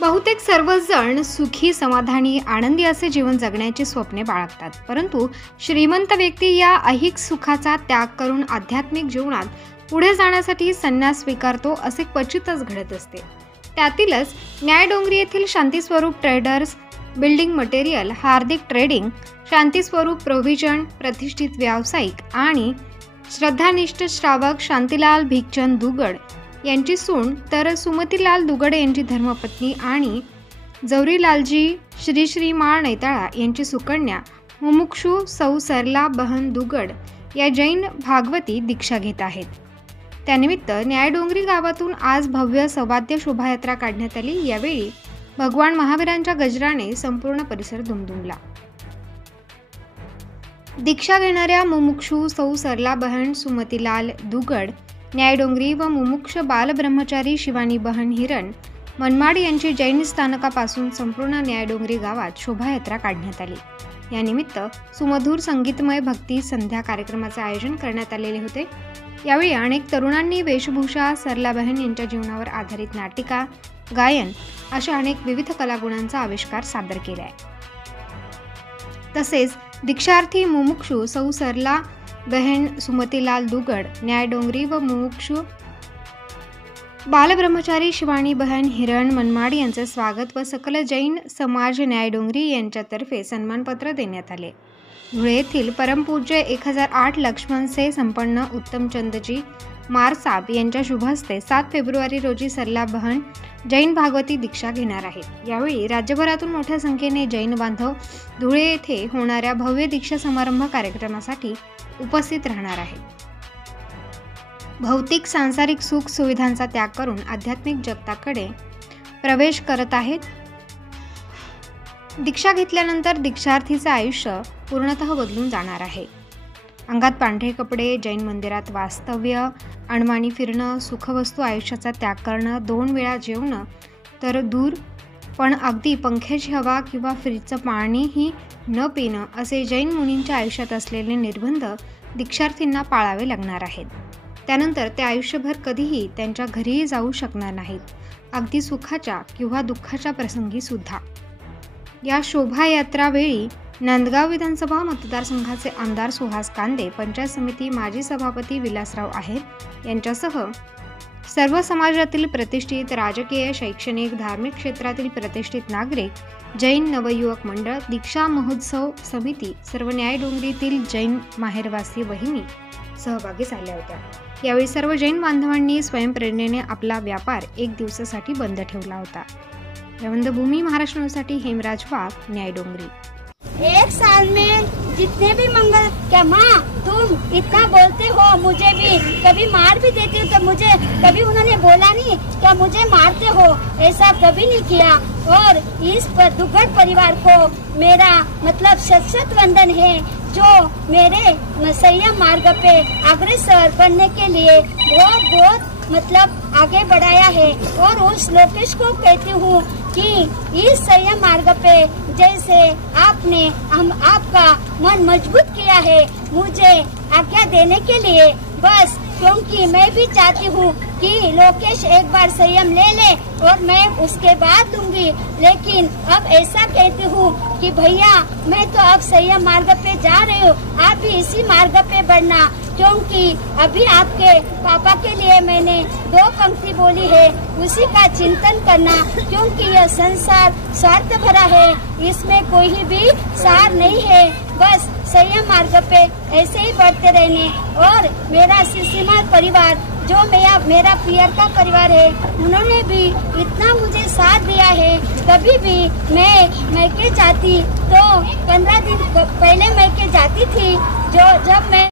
बहुतेक सर्वजण सुखी, समाधानी, आनंदी असे जीवन जगण्याची स्वप्ने बाळगतात. परंतु श्रीमंत व्यक्ती या ऐहिक सुखाचा त्याग करून आध्यात्मिक जीवनात पुढे जाण्यासाठी संन्यास स्वीकारतो असे क्वचितच घडत असते. त्यातीलच न्यायडोंगरी येथील शांतीस्वरूप ट्रेडर्स, बिल्डिंग मटेरियल, हार्दिक ट्रेडिंग, शांतीस्वरूप प्रोव्हिजन, प्रतिष्ठित व्यावसायिक आणि श्रद्धानिष्ठ श्रावक शांतीलाल भिकचंद दुगड यांची सून तर सुमतीलाल दुगड यांची धर्मपत्नी आणि जवरीलालजी श्री माळ नैताळा यांची सुकन्या मुमुक्षू सौ सरला बहन दुगड या जैन भागवती दीक्षा घेत आहेत. त्यानिमित्त न्यायडोंगरी गावातून आज भव्य सवाद्य शोभायात्रा काढण्यात आली. यावेळी भगवान महावीरांच्या गजराने संपूर्ण परिसर दुमदुमला. दीक्षा घेणाऱ्या मुमुक्षू सौ सरला बहन सुमतीलाल दुगड, न्यायडोंगरी व मुमुक्ष बालब्रह्मचारी शिवानी बहन हिरण मनमाड यांची जैन स्थानकापासून संपूर्ण न्यायडोंगरी गावात शोभायात्रा काढण्यात आली. यानिमित्त सुमधुर संगीतमय भक्ती संध्या कार्यक्रमाचे आयोजन करण्यात आलेले होते. यावेळी अनेक तरुणांनी वेशभूषा, सरलाबहन यांच्या जीवनावर आधारित नाटिका, गायन अशा अनेक विविध कलागुणांचा आविष्कार सादर केला आहे. तसेच दीक्षार्थी मुमुक्षू सौ सरला बहन सुमतीलाल दुगड, न्यायडोंगरी व मुमुक्षू बालब्रह्मचारी शिवानी बहन हिरण मनमाड यांचे स्वागत व सकल जैन समाज न्यायडोंगरी यांच्यातर्फे सन्मानपत्र देण्यात आले. धुळे येथील परमपूज्य 1008 लक्ष्मणसे संपन्न उत्तमचंदजी मारसाब यांच्या शुभहस्ते 7 फेब्रुवारी रोजी सरला बहन जैन भागवती दीक्षा घेणार आहेत. यावेळी राज्यभरातून मोठ्या संख्येने जैन बांधव धुळे येथे होणाऱ्या भव्य दीक्षा समारंभ कार्यक्रमासाठी उपस्थित राहणार आहेत. भौतिक सांसारिक सुख सुविधांचा त्याग करून आध्यात्मिक जगताकडे प्रवेश करत आहेत. दीक्षा घेतल्यानंतर दीक्षार्थीचे आयुष्य पूर्णतः बदलून जाणार आहे. अंगात पांढरे कपडे, जैन मंदिरात वास्तव्य, अणमाणी फिरणं, सुखवस्तू आयुष्याचा त्याग करणं, 2 वेळा जेवणं तर दूर, पण अगदी पंख्याची हवा किंवा फ्रीजचं पाणीही न पिणं असे जैन मुनींच्या आयुष्यात असलेले निर्बंध दीक्षार्थींना पाळावे लागणार आहेत. त्यानंतर ते आयुष्यभर कधीही त्यांच्या घरीही जाऊ शकणार नाहीत, अगदी सुखाच्या किंवा दुःखाच्या प्रसंगी सुद्धा. या शोभायात्रावेळी नांदगाव विधानसभा मतदारसंघाचे आमदार सुहास कांदे, पंचायत समिती माजी सभापती विलासराव आहेर यांच्यासह सर्व समाजातील प्रतिष्ठित राजकीय, शैक्षणिक, धार्मिक क्षेत्रातील प्रतिष्ठित नागरिक, जैन नवयुवक मंडळ, दीक्षा महोत्सव समिती, सर्व न्यायडोंगरीतील जैन माहेरवासी भगिनी सहभागी झाल्या होत्या. यावेळी सर्व जैन बांधवांनी स्वयंप्रेरणेने आपला व्यापार 1 दिवसासाठी बंद ठेवला होता. रवंदभूमी महाराष्ट्र न्यूजसाठी हेमराज वाघ, न्यायडोंगरी. 1 साल में जितने भी मंगल, क्या माँ तुम इतना बोलते हो, मुझे भी कभी मार भी देती हो तो मुझे कभी उन्होंने बोला नहीं क्या मुझे मारते हो, ऐसा कभी नहीं किया. और इस दुगड परिवार को मेरा मतलब शत वंदन है जो मेरे संयम मार्ग पे अग्रसर बनने के लिए बहुत मतलब आगे बढ़ाया है. और उस लोकेश को कहती हूँ कि इस संयम मार्ग पे जैसे आपने आपका मन मजबूत किया है, मुझे आज्ञा देने के लिए बस, क्योंकि मैं भी चाहती हूँ कि लोकेश एक बार संयम ले ले और मैं उसके बाद दूंगी. लेकिन अब ऐसा कहती हूँ कि भैया मैं तो अब संयम मार्ग पे जा रही हूँ, आप भी इसी मार्ग पे बढ़ना, क्योंकि अभी आपके पापा के लिए मैंने 2 पंक्ति बोली है, उसी का चिंतन करना, क्योंकि यह संसार स्वार्थ भरा है, इसमें कोई भी सार नहीं है. बस संयम मार्ग पे ऐसे ही बढ़ते रहने. और मेरा सीसीमाल परिवार जो मेरा पियर का परिवार है, उन्होंने भी इतना मुझे साथ दिया है. कभी भी मैं मैके जाती तो 15 दिन पहले मैके जाती थी, जो जब मैं